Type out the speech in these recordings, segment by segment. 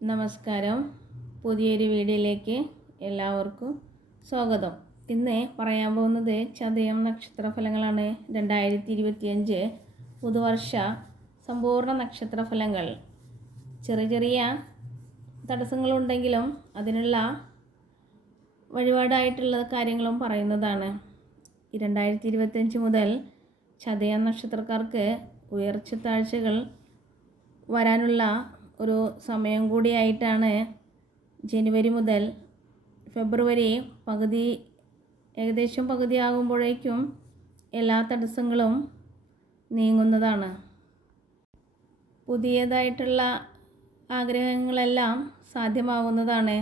നമസ്കാരം. പുതിയൊരു വീഡിയോയിലേക്ക് എല്ലാവർക്കും സ്വാഗതം. ഇന്ന് പറയാൻ പോകുന്നത് ചതയം നക്ഷത്രഫലങ്ങളാണ്. 2025 പുതുവർഷ സമ്പൂർണ്ണ നക്ഷത്രഫലങ്ങൾ. ചെറിയ ചെറിയ തടസ്സങ്ങളുണ്ടെങ്കിലും അതിനുള്ള വഴിപാടായിട്ടുള്ള കാര്യങ്ങളും പറയുന്നതാണ്. 2025 മുതൽ ചതയം നക്ഷത്രക്കാർക്ക് ഉയർച്ച താഴ്ചകൾ വരാനുള്ള ഒരു സമയം കൂടിയായിട്ടാണ് ജനുവരി മുതൽ ഫെബ്രുവരി ഏകദേശം പകുതിയാകുമ്പോഴേക്കും എല്ലാ തടസ്സങ്ങളും നീങ്ങുന്നതാണ്. പുതിയതായിട്ടുള്ള ആഗ്രഹങ്ങളെല്ലാം സാധ്യമാവുന്നതാണ്.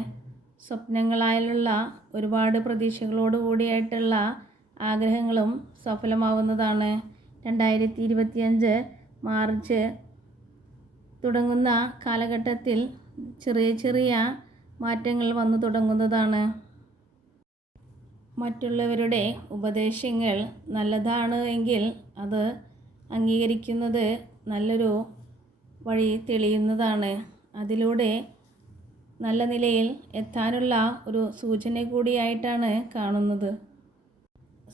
സ്വപ്നങ്ങളായുള്ള ഒരുപാട് പ്രതീക്ഷകളോട് കൂടിയായിട്ടുള്ള ആഗ്രഹങ്ങളും സഫലമാവുന്നതാണ്. 2025 മാർച്ച് തുടങ്ങുന്ന കാലഘട്ടത്തിൽ ചെറിയ ചെറിയ മാറ്റങ്ങൾ വന്നു തുടങ്ങുന്നതാണ്. മറ്റുള്ളവരുടെ ഉപദേശങ്ങൾ നല്ലതാണ് എങ്കിൽ അത് അംഗീകരിക്കുന്നത് നല്ലൊരു വഴി തെളിയുന്നതാണ്. അതിലൂടെ നല്ല നിലയിൽ എത്താനുള്ള ഒരു സൂചന കൂടിയായിട്ടാണ് കാണുന്നത്.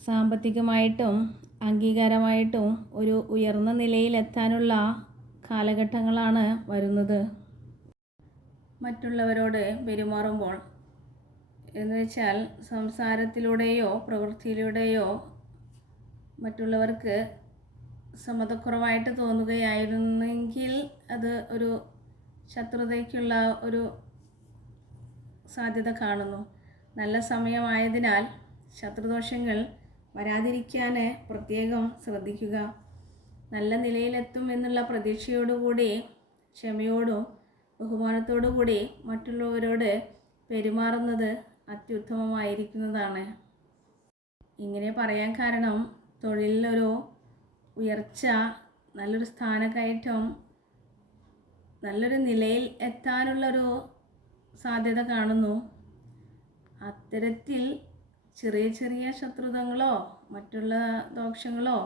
സാമ്പത്തികമായിട്ടും അംഗീകാരമായിട്ടും ഒരു ഉയർന്ന നിലയിൽ എത്താനുള്ള കാലഘട്ടങ്ങളാണ് വരുന്നത്. മറ്റുള്ളവരോട് പെരുമാറുമ്പോൾ എന്ന് വെച്ചാൽ സംസാരത്തിലൂടെയോ പ്രവൃത്തിയിലൂടെയോ മറ്റുള്ളവർക്ക് സമ്മതക്കുറവായിട്ട് തോന്നുകയായിരുന്നെങ്കിൽ അത് ഒരു ശത്രുതയ്ക്കുള്ള ഒരു സാധ്യത കാണുന്നു. നല്ല സമയമായതിനാൽ ശത്രുദോഷങ്ങൾ വരാതിരിക്കാൻ പ്രത്യേകം ശ്രദ്ധിക്കുക. നല്ല നിലയിലെത്തും എന്നുള്ള പ്രതീക്ഷയോടുകൂടി ക്ഷമയോടും ബഹുമാനത്തോടുകൂടി മറ്റുള്ളവരോട് പെരുമാറുന്നത് അത്യുത്തമമായിരിക്കുന്നതാണ്. ഇങ്ങനെ പറയാൻ കാരണം തൊഴിലിലൊരു ഉയർച്ച, നല്ലൊരു സ്ഥാനക്കയറ്റം, നല്ലൊരു നിലയിൽ എത്താനുള്ളൊരു സാധ്യത കാണുന്നു. അത്തരത്തിൽ ചെറിയ ചെറിയ ശത്രുതകളോ മറ്റുള്ള ദോഷങ്ങളോ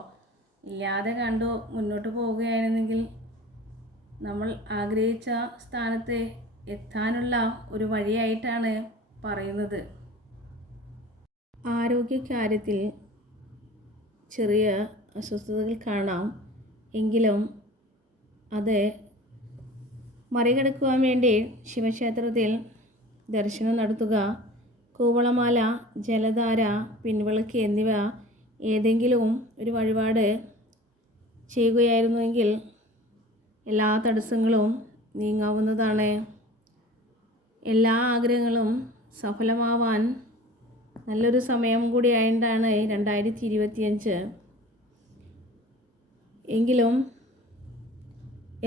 ഇല്ലാതെ കണ്ടു മുന്നോട്ട് പോവുകയാണെങ്കിൽ നമ്മൾ ആഗ്രഹിച്ച സ്ഥാനത്ത് എത്താനുള്ള ഒരു വഴിയായിട്ടാണ് പറയുന്നത്. ആരോഗ്യകാര്യത്തിൽ ചെറിയ അസ്വസ്ഥതകൾ കാണാം. എങ്കിലും അത് മറികടക്കുവാൻ വേണ്ടി ശിവക്ഷേത്രത്തിൽ ദർശനം നടത്തുക, കൂവളമാല, ജലധാര, പിൻവിളക്ക് എന്നിവ ഏതെങ്കിലും ഒരു വഴിപാട് ചെയ്യുകയായിരുന്നുവെങ്കിൽ എല്ലാ തടസ്സങ്ങളും നീങ്ങാവുന്നതാണ്. എല്ലാ ആഗ്രഹങ്ങളും സഫലമാവാൻ നല്ലൊരു സമയം കൂടിയായിട്ടാണ് 2025. എങ്കിലും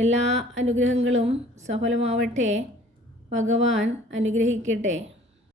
എല്ലാ അനുഗ്രഹങ്ങളും സഫലമാവട്ടെ. ഭഗവാൻ അനുഗ്രഹിക്കട്ടെ.